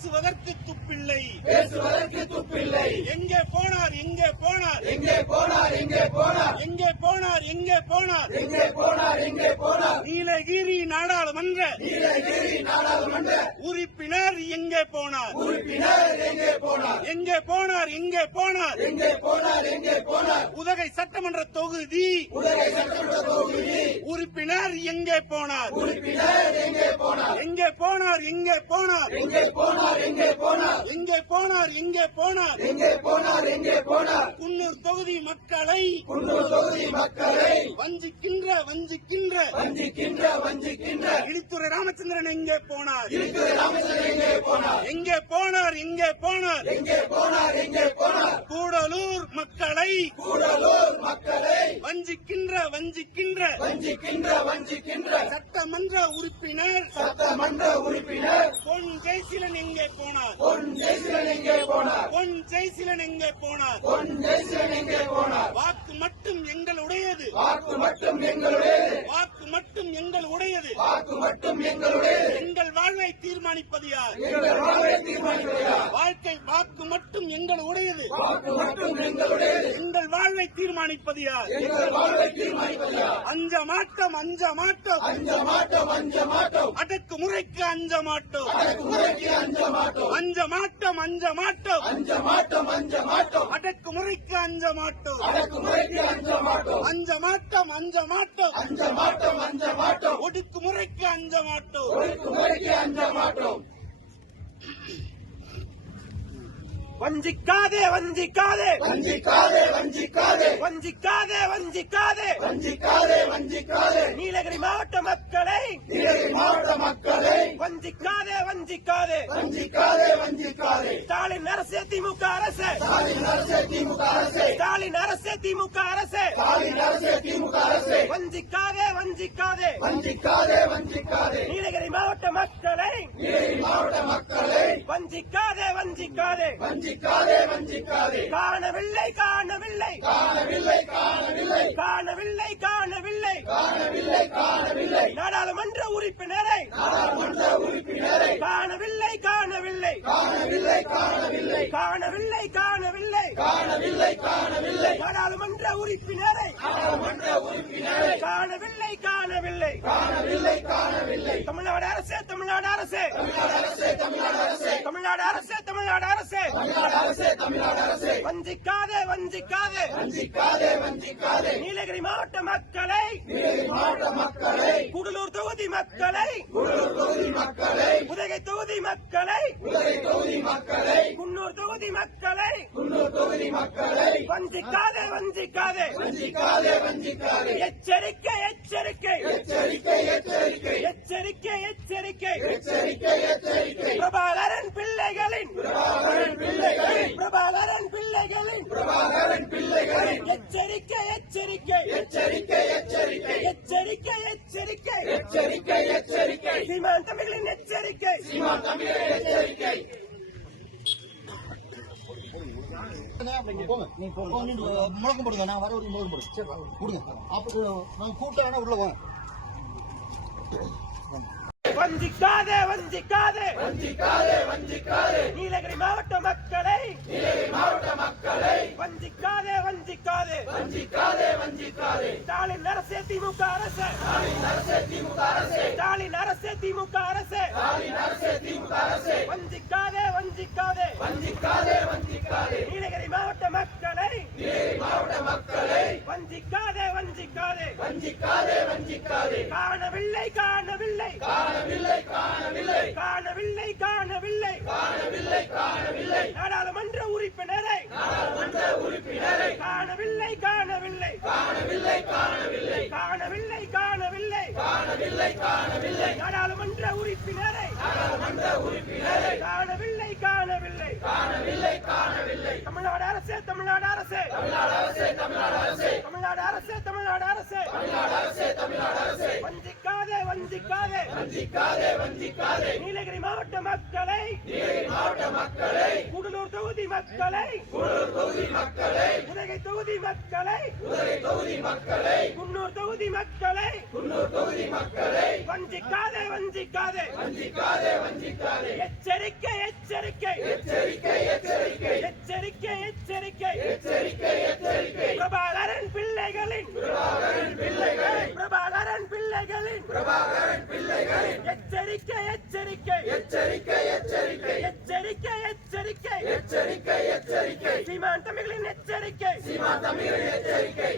பேசுவதற்கு துப்பில்லை, பேசுவதற்கு துப்பில்லை. எங்கே போனார் எங்கே போனார் எங்கே போனார் எங்கே போனார் எங்கே போனார் எங்கே போனார் எங்கே போனார் எங்கே போனார் நீலகிரி நாடாளுமன்ற நீலகிரி நாடாளுமன்ற உறுப்பினர் எங்கே போனார் உறுப்பினர் எங்கே போனார் எங்கே போனார் எங்கே போனார் எங்கே போனார் எங்கே போனார் உதகை சட்டமன்ற தொகுதி உதகை சட்டமன்ற தொகுதி உறுப்பினர் எங்கே போனார் உறுப்பினர் எங்கே போனார் எங்கே போனார் எங்கே போனார் எங்கே போனார் எங்கே போனார் எங்கே போனார் எங்கே போனார் எங்கே போனார் எங்கே போனார் குன்னூர் தொகுதி மக்களை குன்னூர் தொகுதி மக்களை வஞ்சிக்கின்ற வஞ்சிக்கின்ற இடித்துறை ராமச்சந்திரன் எங்கே போனார் இருக்கிற ராமச்சந்திரன் எங்கே போனார் எங்கே போனார் எங்கே போனார் எங்கே போனார் எங்கே போனார் கூடலூர் மக்களை கூடலூர் மக்களை வஞ்சிக்கின்ற வஞ்சிக்கின்ற சட்டமன்ற உறுப்பினர் சட்டமன்ற உறுப்பினர் பொன் ஜெயசீலன் எங்கே போனார் பொன் ஜெயசீலன் எங்கே போனார் பொன் ஜெயசீலன் எங்கே போனார் பொன் ஜெயசீலன் எங்கே போனார் வாக்கு மட்டும் எங்களுடையது வாக்கு மட்டும் எங்களுடையது வாக்கு மட்டும் எங்களுடையது வாக்கு மட்டும் எங்களுடையது எங்கள் வாழ்வை தீர்மானிப்பது யார் எங்கள் வாழ்வை தீர்மானிப்பதா வாழ்க்கை வாக்கு மட்டும் எங்களுடையது வாக்கு மட்டும் எங்களுடையது எங்கள் வாழ்வை தீர்மானிப்பது யார் எங்கள் வாழ்வை தீர்மானிப்பதா அஞ்ச மாட்டோம் அஞ்ச மாட்டோம் அடக்கு முறைக்கு அஞ்ச மாட்டோம் அடக்குமுறைக்கு அஞ்ச மாட்டோம் அஞ்ச மாட்டோம் அடக்கு முறைக்கு அஞ்ச மாட்டோம் அடக்குமுறைக்கு அஞ்ச மாட்டோம் அஞ்ச மாட்டோம் ஒடுக்கு முறைக்கு அஞ்ச மாட்டோம் ஒடுக்குமுறைக்கு அஞ்ச மாட்டோம் வஞ்சிக்காதே வஞ்சிக்காதே நீலகிரி மாவட்ட மக்களை வஞ்சிக்காதே ஸ்டாலின் அரசு திமுக அரசு ஸ்டாலின் அரசு திமுக அரசு வஞ்சிக்காதே நீலகிரி மாவட்ட மக்களை வஞ்சிக்காதே காணவில்லை நாடாளுமன்ற உறுப்பினரை காணவில்லை நாடாளுமன்ற உறுப்பினரை காணவில்லை தமிழ்நாடு அரசு வஞ்சிக்காதே நீலகிரி மாவட்ட மக்களை கூடலூர் தொகுதி மக்களை உதகை தொகுதி மக்களை குன்னூர் தொகுதி மக்களை வஞ்சிக்காதே எச்சரிக்கை பிரபாகரன் பிள்ளைகளின் எச்சரிக்கை சீமான் தமிழின் எச்சரிக்கை முழக்கம் போடுங்க. நான் வர ஒரு முழக்கம் போடுங்க. கொடுங்க. அப்ப நான் கூப்பிட்டா உள்ள போங்க. வஞ்சிக்காதே நீலகிரி மாவட்ட மக்களை வஞ்சிக்காதே ஸ்டாலின் அரசு திமுக அரசு வஞ்சிக்காதே நீலகிரி மாவட்ட மக்களை வஞ்சிக்காதே காணவில்லை நாடாளுமன்ற உறுப்பினரை காணவில்லை நாடாளுமன்ற உறுப்பினரை காணவில்லை தமிழ்நாடு அரசு வஞ்சிக்காதே வஞ்சிக்காதே வஞ்சிக்காதே வஞ்சிக்காதே நீலகிரி மாவட்ட மக்களை நீலகிரி மாவட்ட மக்களை கூடலூர் தொகுதி மக்களை கூடலூர் தொகுதி மக்களை உதகை தொகுதி மக்களை உதகை தொகுதி மக்களை குன்னூர் தொகுதி மக்களை குன்னூர் தொகுதி மக்களை வஞ்சிக்காதே வஞ்சிக்காதே வஞ்சிக்காதே வஞ்சிக்காதே எச்சரிக்கை எச்சரிக்கை எச்சரிக்கை எச்சரிக்கை எச்சரிக்கை எச்சரிக்கை எச்சரிக்கை எச்சரிக்கை பிரபாகரன் பிள்ளைகளின் பிரபாகரன் பிள்ளைகளின் பிரபாகரன் பிள்ளைகளின் பிரபாகரன் பிள்ளைகளின் எச்சரிக்கை எச்சரிக்கை எச்சரிக்கை எச்சரிக்கை எச்சரிக்கை எச்சரிக்கை எச்சரிக்கை எச்சரிக்கை சீமான் தமிழின் எச்சரிக்கை சீமா தமிழின் எச்சரிக்கை